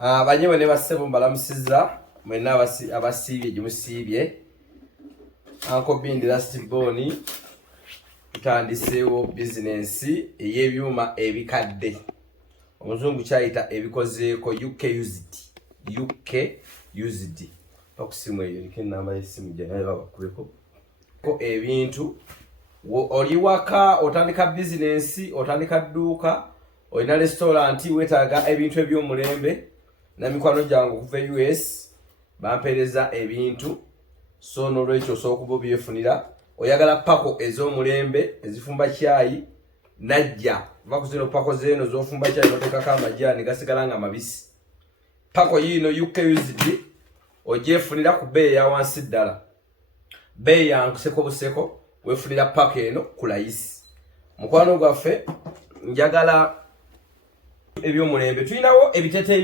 Banyewe ne bassebo mbalamusiza mwena abasibye gimusibye Uncle Bindi last boni tutandisewo business eyebyuma ebikadde omuzungu kyayita ebikozeeko UK used okusimu eyo namba y'essimu gye bakubeko ko ebintu oli waka otandika business otandika dduuka olina restaurant wetaaga ebintu ebyomulembe na mikwano gyangu kuva US bampereza ebintu so nolwekyo osobola byefunira oyagala pako ez'omulembe ezifumba chai najja bakuzino pako zeno zofumba chai notekako amajani gasigala nga mabisi pako yino UK used ojefunira ku bei ya wansi ddala bei ya nseko buseko wefunira pako eno kulayisi mukwano gwaffe njagala ebyomulembe tulinawo ebitete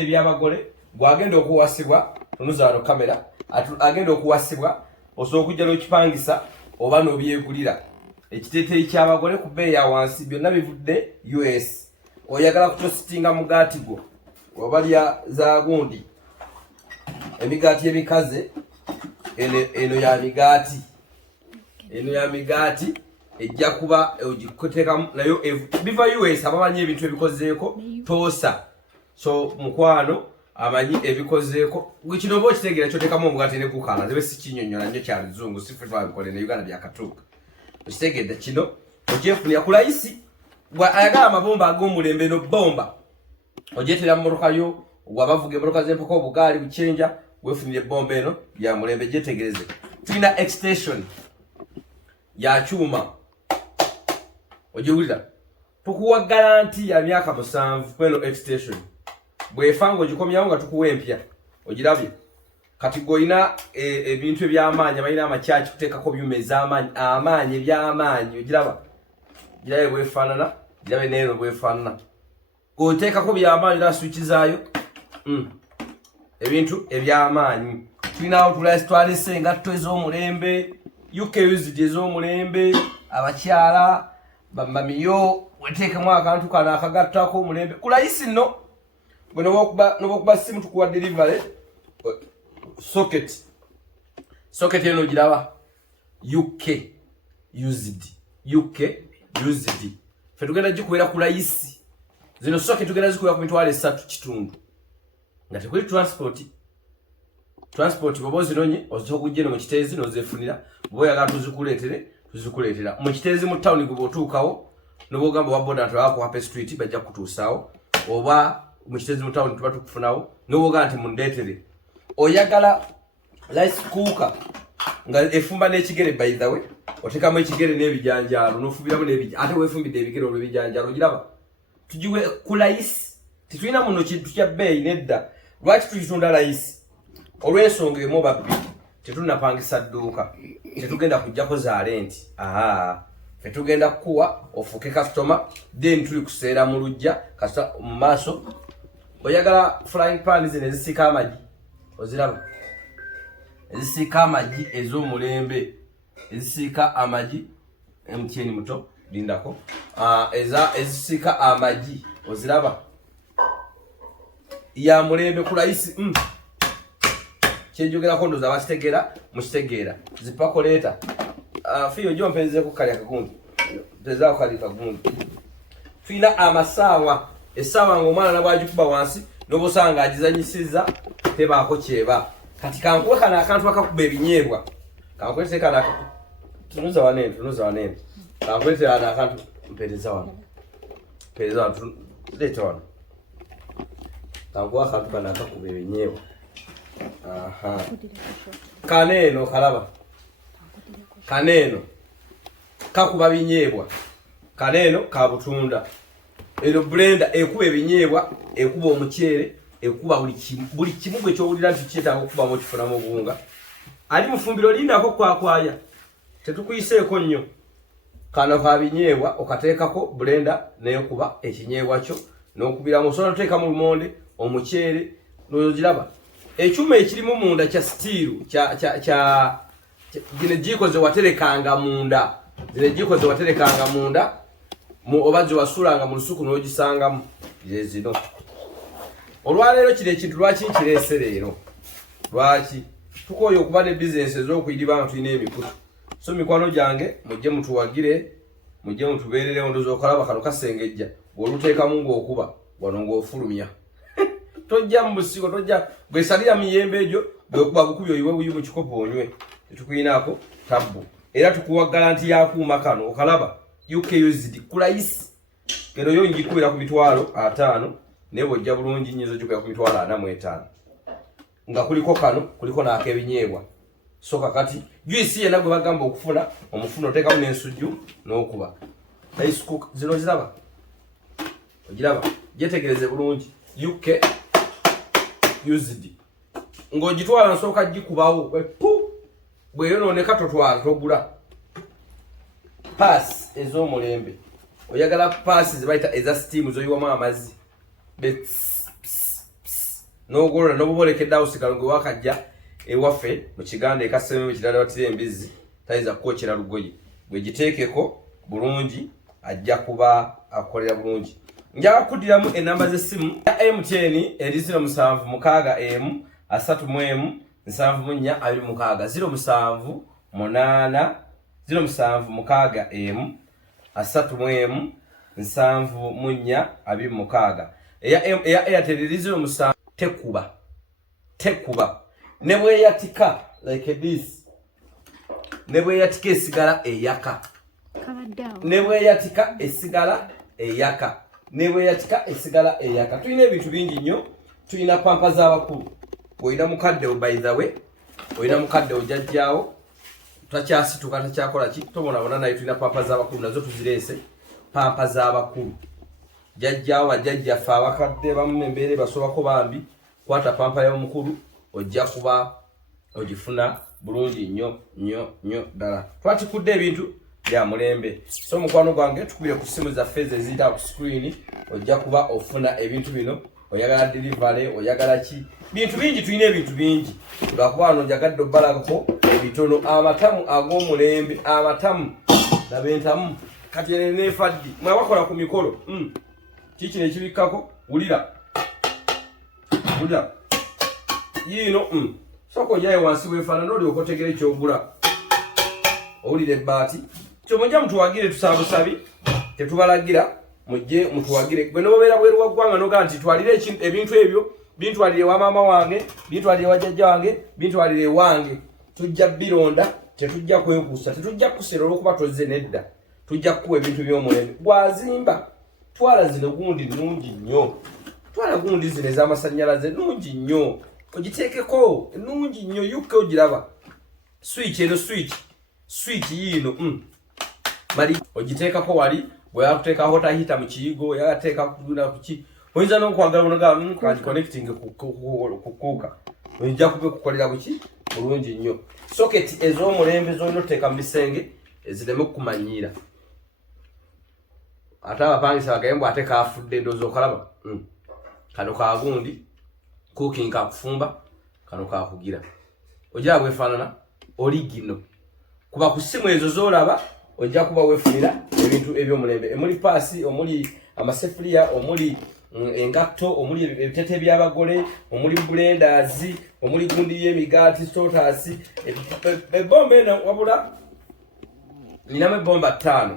ebyabagole gwagenda okuwasibwa tunuzaano kamera agenda okuwasibwa osobola okujja n'okipangisa oba n'obyegulira ekitete ekyabagole ku bbeeyi ya wansi byonna bivudde US oyagala kutositinga mugaati gwo oba lya za gundi emigaati emikaze eno ya migaati ejja kuba ogikuteekamu nayo biva US abamanyi ebintu ebikozeeko toosa so mukwano amanyi ebikozeeko kino oba okitegeera kyoteekamu omugaati ne gukala zibe si kinyonyola nnyo kya luzungu si ffe twabikole ne Uganda byakatuuka okitegeedde kino okyefunira ku layisi ayagala amabomba ag'omulembe no bomba ogyeteera mu motoka yo wabavuga emmotoka z'empaka obugaali bucyenja wefunire ebbomba eno ya mulembe gyetegereze tulina extension ya kyuma ogiwulira tukuwa garanti ya myaka 7 kweno extension bwefanga ogikomyawo nga tukuwa empya ogirabye kati goyina ebintu eby'amaanyi abalina amakyaki kuteekako byuma ez'amaanyi eby'amaanyi ogiraba girabe bwefaanana girabe neeno bwefaanana oteekako by'amaanyi era swiki zaayo ebintu eby'amaanyi tulinawo twalese engatto ez'omulembe UK used ez'omulembe abakyala bamamiyo weteekemu akantu kano akagattako omulembe ku layisi nno bwe nobokuba simu tukuwa delivery socket eno giraba UK used fe tugenda gikubeera ku layisi zino socket tugenda zikubeera ku mitwalo 3 kitundu nga tekuli transport bwoba ozinonye ozitoka okujja mu kiteezi nozeefunira bwe oyagala tuzikuleetera mu kiteezi mu tawuni gwe bw'otuukawo noba ogamba owa boda nti waako Happy Street bajja kutuusaawo oba mu kiteezi mu tawuni tuba tukufunawo noba ogamba nti mundeetere oyagala rice cooker nga efumba n'ekigere by the way oteekamu ekigere n'ebijanjaalo n'ofubiramu ate weefumbidde ebigere olw'ebijanjaalo ogiraba tugiwe ku layisi tetulina muno kintu kya bbeeyi nedda lwaki tugitunda layisi olw'ensonga emu oba bbiri tetunnapangisa dduuka tetugenda kujjako za renti fe tugenda kukuwa ofuuke customer then tuli kuseera mu lujja kasita mu maaso oyagala frying pan zino ezisiika amagi oziraba ezisiika amagi ez'omulembe ezisiika amagi MTN muto lindako ezisiika amagi oziraba ya mulembe ku layisi kyenjogerako ndoza abakitegeera mukitegeera zipakoleeta fiyo jo mpenzeeko kali akagundi mpenzeeko kali kagundi tulina amasaawa essaawa ng'omwana nabwagikuba wansi n'obosanga agizanyisiza tebaako kyeba kati kankuwe kana akantu akakuba ebinyeebwa kankwete kana tunuza wanene kankwete ana akantu mpereza wano leeta wano kankuwe akantu kana akakuba ebinyeebwa kaneeno kalaba kaneeno kakuba binyeebwa kaneeno kabutunda eno blender ekuba ebinyeebwa ekuba omuceere ekuba buli kimu bwe kyowulira nti kyetaaga okubamu okifunamu obuwunga ali mufumbiro lindako kwakwaya tetukuyiseeko nnyo kano ka binyeebwa okateekako blender neekuba ekinyeebwa kyo n'okubiramu osobola oteekamu lumonde omuceere n'ogiraba ekyuma ekirimu munda kya stiiru zino jiko ze waterekanga munda obaje wasulanga mu lusuku n'ogisangamu zino. Olwaleero kire ekintu lwaki nkirese leero. Lwaki tukoyo okuba ne business ez'okuyiriba nga tulina emikutu. So mikwano gyange mujje mutuwagire, mujje mutubeerere ndozo okalaba kano kasengejja. Bw'oluteekamu ng'okuba wano ng'ofulumya. Tojja mu busiko, tojja bwesalira miyembe egyo bwekuba bukubi oyiwe buyi mu kikopo onywe. Tetukuyinaako tabbu. Era tukuwa garanti ya kuuma kano okalaba UKUSD kulayisi. Kero yo njikuira ku mitwalo 5 ne bojja bulungi nnyizo jukira ku mitwalo 45. Nga kuliko kano kuliko n'akebinyeebwa. So kakati juice ye nagwe bagamba okufuna omufuno otekamu n'ensujju n'okuba. Rice cook zino ziraba. Ogiraba jetegereze bulungi UKUSD. Ng'ogitwala nsooka gikubawo bwe yonooneka totwala togula. Pass ez'omulembe. Oyagala pass zibayita eza steam zoyiwamu amazzi. N'ogolola n'obubolekedde awo sikalongo wakajja ewaffe mu Kiganda ekaseme ekirala batire embizi tayiza kukokyera lugoye. Bwe giteekeko bulungi ajja kuba akolera bulungi. Njaga kuddiramu enamba z'essimu ya MTN eri 07 6 7 7 8 07 6 7 eya Airtel eri 07 tekuba nebwe yatika like this nebwe yatika esigala eyaka nebwe yatika esigala eyaka nebwe yatika esigala eyaka. Tulina ebintu bingi nnyo. Tulina pampa z'abakulu. Oyina mukadde by the way, oyina mukadde ojajjaawo takyasituka takyakola ki tobonabona naye tulina pampa z'abakulu nazo tuzireese. Pampa z'abakulu jajjaawo bajjajjaffe abakadde bamu embeere basobako bambi kwata pampa y'omukulu ojja kuba ogifuna bulungi nnyo ddala. Twatikudde ebintu bya mulembe. So mukwano gwange tukubire ku simu zaffe eziyita ku screen ojja kuba ofuna ebintu bino. Oyagala delivery, oyagala ki bintu bingi, tulina ebintu bingi. Lwakuba wano njagadde obbalako ebitono amatamu ag'omulembe, amatamu nabentamu kati neefaddi mwe bakola ku mikolo. Kikino ekibikkako wulira yino soko njaye wansi weefaana n'olyoka otegera ekyogula owulira ebbaati. Kyomujja mutuwagire tusabusabi tetubalagira mujje mutuwagire. Gwe nobeera bweru wa ggwanga noga nti twalire ebintu ebyo bintwalire wa maama wange, bintwalire wa jjajja wange, bintwalire wange. Tujja bironda, tetujja kwekuusa, tetujja kusera olw'okuba tozze nedda. Tujja kukuwa ebintu by'omulembe. Bwazimba twala zino gundi nnungi nnyo. Twala gundi zino ez'amasannyalaze nnungi nnyo. Ogiteekeko ennungi nnyo yuke ogiraba. Switch eno switch yino mali ogiteekako wali bwe yakuteeka hota hita mu kiyigo yateeka kuduna kuki oyinza n'okwagala onoga kwa connecting kukuuka oyinza kukolera kuki bulungi nnyo. Socket ez'omulembe z'olina oteeka mu bisenge ezireme okumanyiira. Ate abapangisa bagaye mbw ate kaafudde ndowooza okalaba. Kano kaagundi cooking kakufumba, kano kakugira. Ojja bwefaanana oligino. Kuba ku ssimu ezo z'olaba ojja kuba weefunira ebintu eby'omulembe. Emuli paasi, omuli amasefuliya, omuli engatto, omuli ebitete by'abagole, omuli blenders, omuli gundi y'emigaati, starters. Ebbomba eno wabula ninamu ebbomba 5.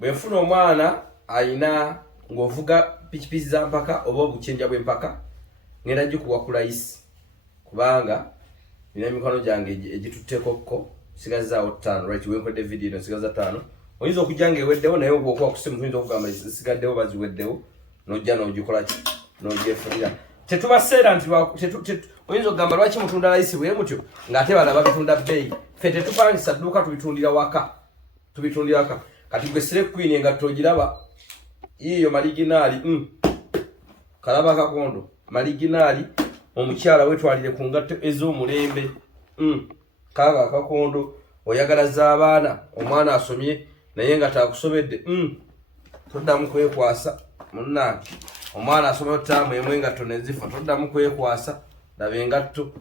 Bwefuna omwana ayina ng'ovuga pikipiki za mpaka oba obuchenja bw'empaka ngenda gikuwa ku layisi kubanga nina mikono gyange egitutteko sigazaawo 5 right wenkodde video eno sigaza 5. Oyinza okujja ng'eweddewo naye obwokuba ku simu tuyinza okugamba sigaddewo baziweddewo n'ojja n'ogikola ki n'ogyefunira. Tetubaseera nti oyinza okugamba lwaki mutunda layisi bwe mutyo ng'ate bala babitunda bbeeyi. Ffe tetupangisa dduuka tubitundira waka. Kati gwe Select Queen engatto ogiraba yiyo maliginaali kalaba kakondo maliginaali omukyala wetwalire ku ngatto ez'omulembe kaga akakondo oyagala z'abaana omwana asomye naye nga taakusobedde toddamu kwekwasa munnange omwana asomye otaamu emu engatto nezifa toddamu kwekwasa laba engatto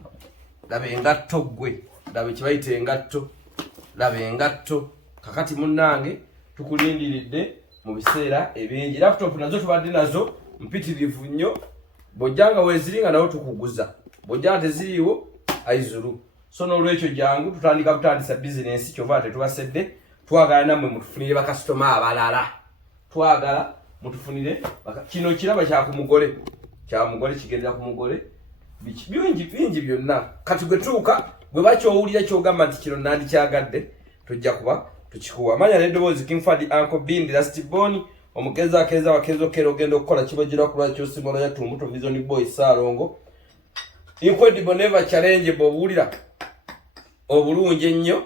gwe laba ekibayita engatto kakati munnange tukulindiridde mu biseera ebingi. Laptop nazo tubadde nazo mpitirivu nnyo. Bojjanga weziringa nawo tukuguza. Bojjanga teziriiwo aizuru. So n'olwekyo jangu tutandisa business kyova tetubasedde. Twagala nammwe mutufunire bakasitoma abalala. Twagala mutufunire kino kiraba kya ku mugole. Kya mugole kigendera ku mugole. Bingi byonna. Kati gwe tuuka bwe bakyowulira kyogamba nti kino nandi kyagadde tujja kuba tukikuwa. Manya n'eddoboozi King Fadi Uncle Bindi Last Boni omugeza akeza wakezo kero gendo okukola kibagira ku lwakyo Simona ya Tumbuto Vision Boy Sarongo. Incredible never challenge bw'owulira obulungi ennyo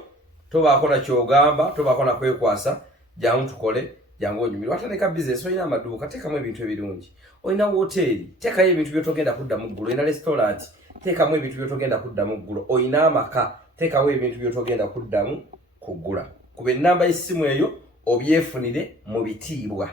tobaako na kyogamba tobaako na kwekwasa jangu tukole jangu onyumirwa. Watandika business oyina amaduuka teekamu ebintu ebirungi. Oyina hoteli teekayo ebintu by'otogenda kuddamu ggulu. Oyina restaurant teekamu ebintu by'otogenda kuddamu ggulu. Oyina amaka teekawo ebintu by'otogenda kuddamu kuggula. Kuba ennamba y'essimu eyo obyefunire mu bitiibwa.